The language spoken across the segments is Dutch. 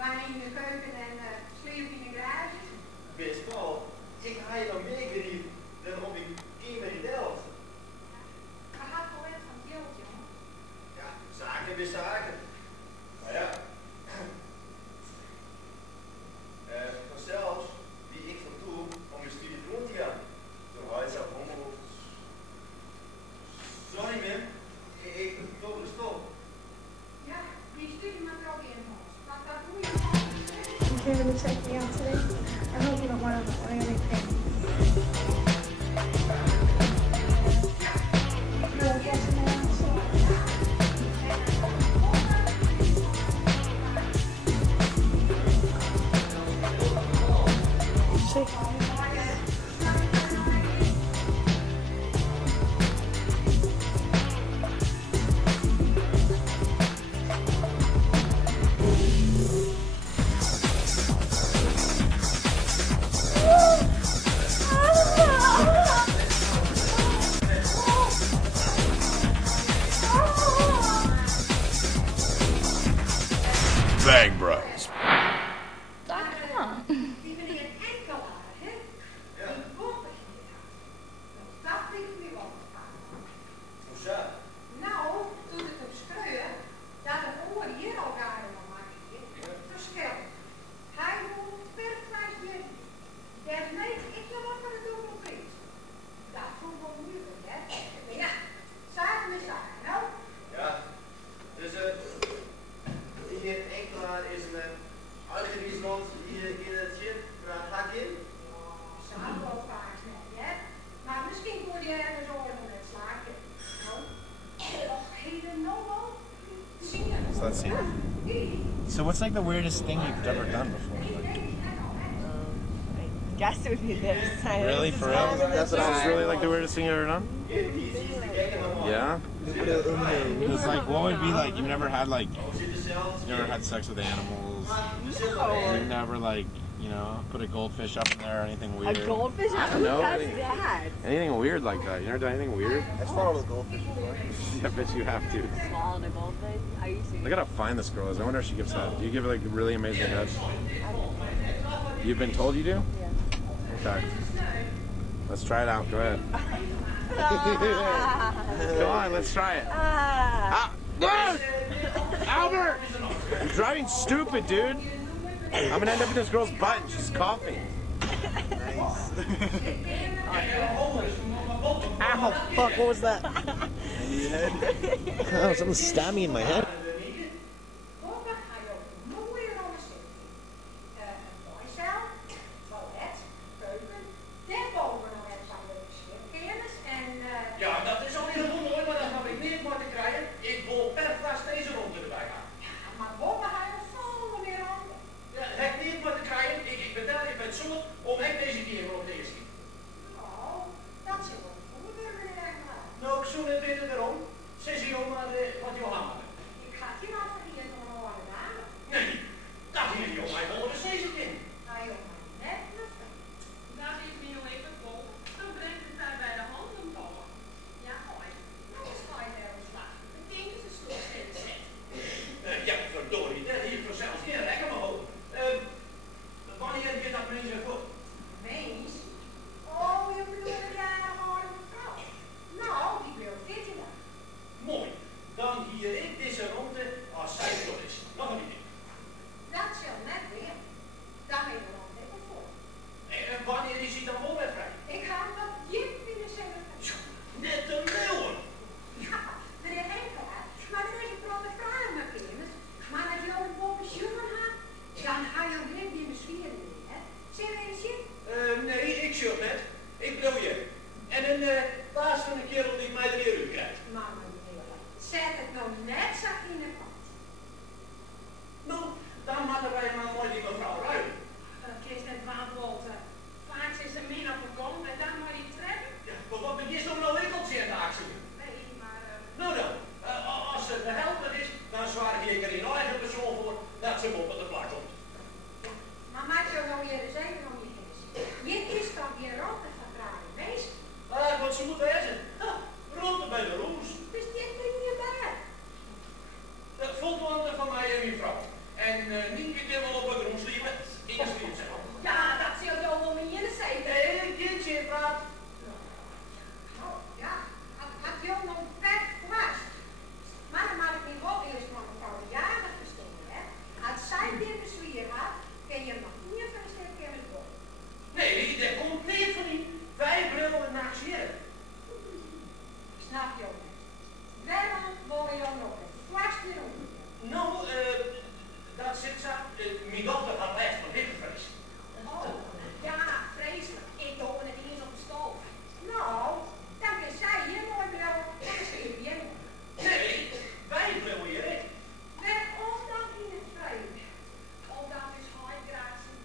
Wij in de keuken en sleep in de garage. Best wel. Ik ga je dan meer gerief dan op ik keer met die Delft. Maar had wel net van geld, jongen. Ja, zaken weer zaken. Maar ja. Vanzelfs wie ik van toe om je studie rond te gaan. Toen had je zelf omhoog. Sorry man, ik doe de stop. Ja, die studie maakt er ook in ons. Maar dat doe je. I'm really excited to be out today. I hope you don't want to wear anything. No, guess Bang Bros. Die ben ik een enkelaar, hè? Die boppen hier. Dat vind ik nu wel spannend. Hoezo? Nou, toen het op schreeuwen, dat het oor hier al jaren nog maar hier, verschil. Hij moet perfect weer. Daarmee ik je wat van het doen op iets. Dat vond ik wel moeilijk, hè? Maar ja, zaken is zaken, nou? Ja, dus hier enkelaar is een uitgewiesd land hier in het schip, maar hak in. Zou wel vaak net, hè? Maar misschien kon je ergens oren met slaken. Nou, och, helemaal wel. Zingen. So let's see. So what's like the weirdest thing you've ever done before? Like, I guess it would be this. really? For real? That's really like the weirdest thing you've ever done? Yeah? It's like, what would be like, you've never had like, you never had sex with animals? You've never like, you know, put a goldfish up in there or anything A weird? goldfish? Who No, does anything- that? Anything weird like that? You never done anything weird? I swallowed a goldfish. I bet you have to. Swallowed a goldfish? Are you serious? I gotta find this girl. I wonder if she gives head. Do you give her like really amazing head? You've been told you do? Yeah. Okay. Let's try it out. Go ahead. Come on, let's try it. Ah. Dude! Albert! You're driving stupid, dude. I'm gonna end up in this girl's butt and she's coughing. Ow, fuck, what was that? Oh, something stabbed me in my head. Boven ga je ook een mooie ronde zitten. Een mooicel, toilet, keuken, daarboven nog even zo'n leuke slipkennis en Ja, dat is al heel mooi, maar dat heb ik niet moeten krijgen. Ik wil per vast deze ronde erbij gaan. maar boven ga je nog vol meer ronde. Ja, dat heb ik niet moeten krijgen. Ik betel je pensioen om ik deze keer op te eerst. Oh, dat zit wel goed, meneer Engelaar. Nou, ik zoen het binnen erom. Ze zien om wat je wil. Ik ga het hier af en hier nog een mooie dame. Nee, dat hier joh, mij willen we steeds in. Nou joh, maar net lukken. Dat is niet alleen het vol. Dan brengt het daar bij de hand om vallen. Ja, mooi. Nou is ga je er een slag. Ik denk dat ze stoel zit. Ja, verdorie, dat hier vanzelf geen rek aan mijn hoofd. Wanneer heb je dat mensen voor? Meens? Oh, je bedoelt dat jij nog gewoon een vrouw? Nou, die wil dit in de. Mooi. Dan hier in deze ronde als zij door is. Nog een idee. Dat zal net weer. Daar ben je nog even voor. En wanneer is hij dan wel weer vrij? Ik ga ik wil wel op een grond sliepen. Ik sliep zo. Ja, dat zult je wel met je zeker. Een kindje, praat. Oh, ja, had je ook nog vet vast. Maar dan maak ik niet wel eerst maar een paar jaren verstaan, hè. Als zij weer bezwier had, kun je hem nog niet van een stukje in het bord. Nee, dat komt niet van die. Wij brillen naar zeer. Snap je ook niet. Waarom wil je dan nog een vast weer om? Nou, dat zit zo. Mijn dochter had les van hittevrees. Oh, ja, vreselijk. Ik doe het eens op de stoof. Nou, dan kun zij hier mooi bellen en dan schreef je in. Nee, wij brillen hierin. Waarom dan in het vreemd? Omdat is hij graag zijn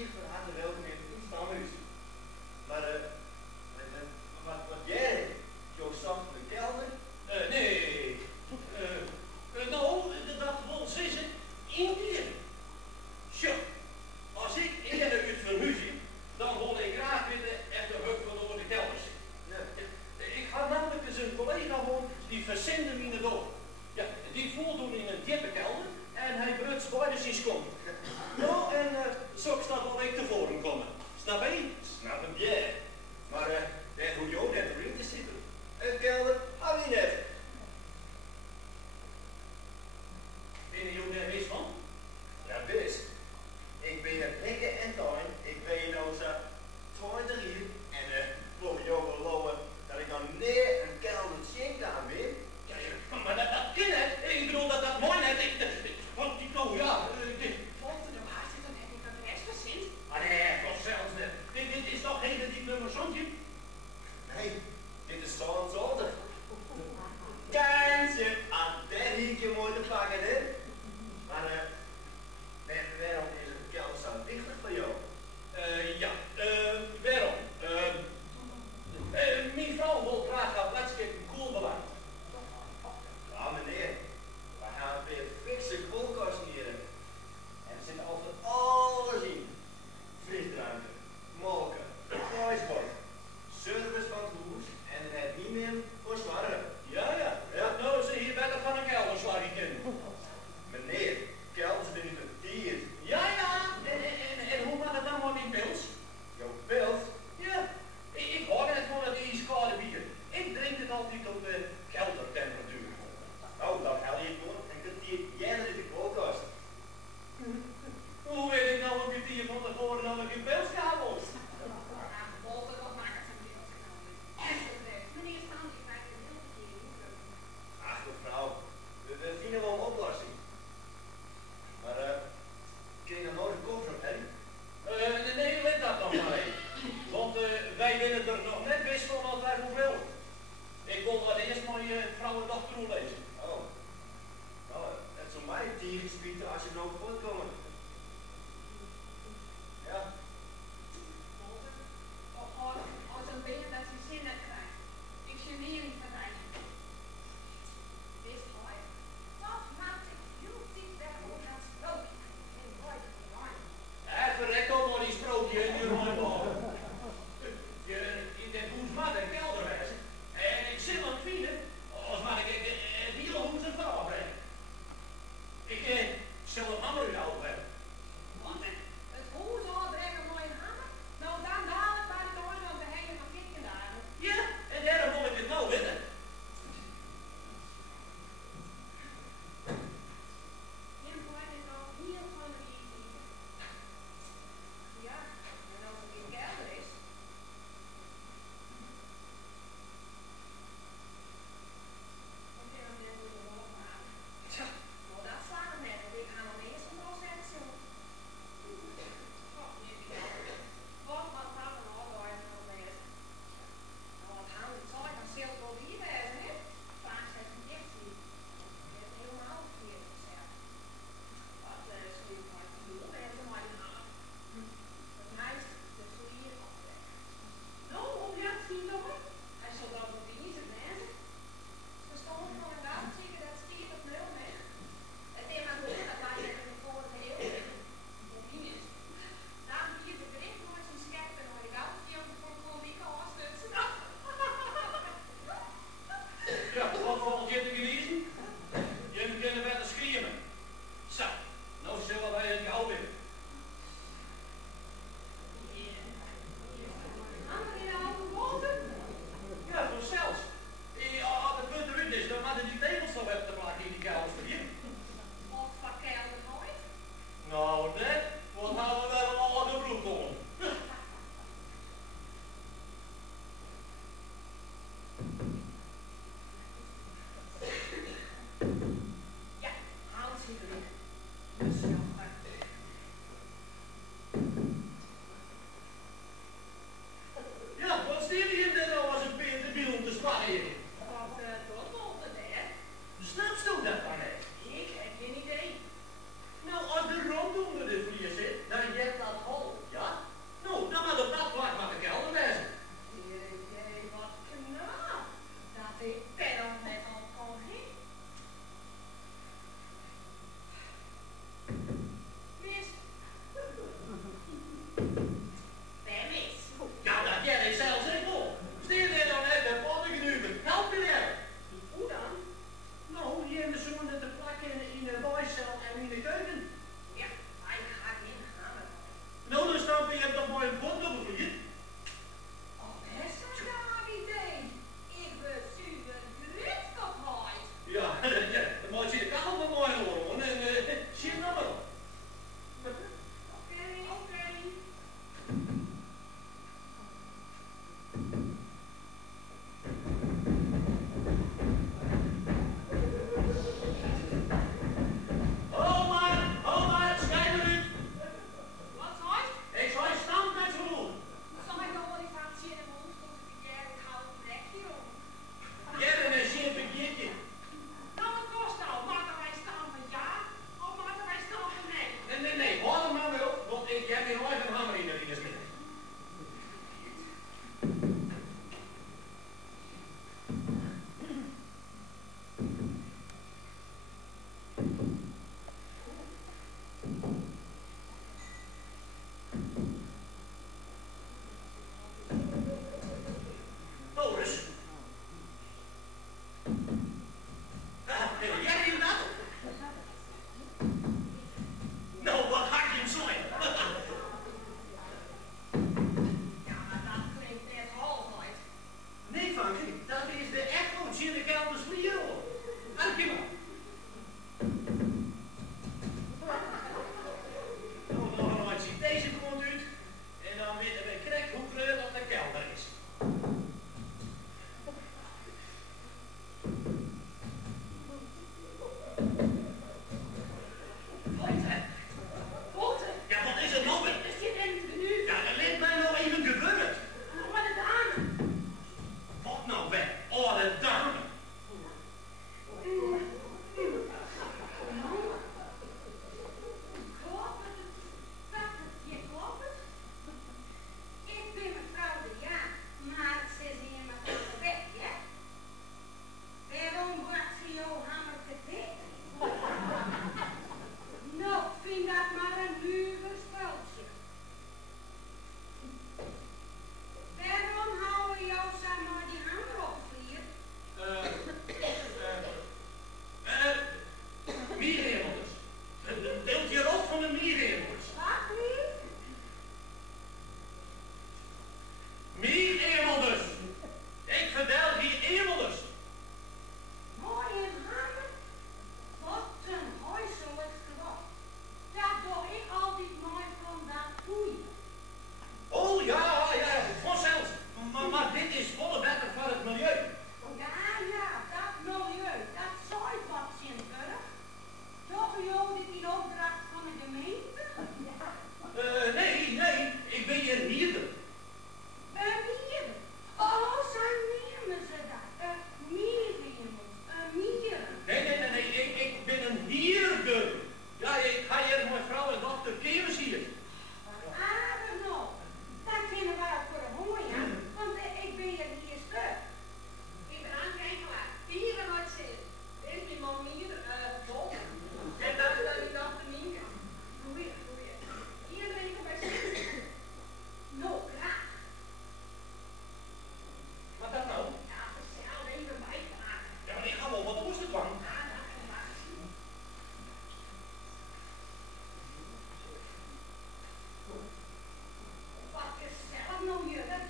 hier van harte welkom in het stamhuis. Maar, wat jij, jouw zacht de kelder? Nee. Nou, dat wil zeggen, in keer. Tja, als ik eerder uit verhuizing, dan wil ik graag weer de echte huk van door de kelder zitten. Ja. Ik had namelijk eens een collega gewoon, die verzende me in de door. Ja, die voldoen in een diepe kelder en hij bruts beide zijn schoon. Nou, en zo staat wel ik te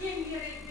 kinderen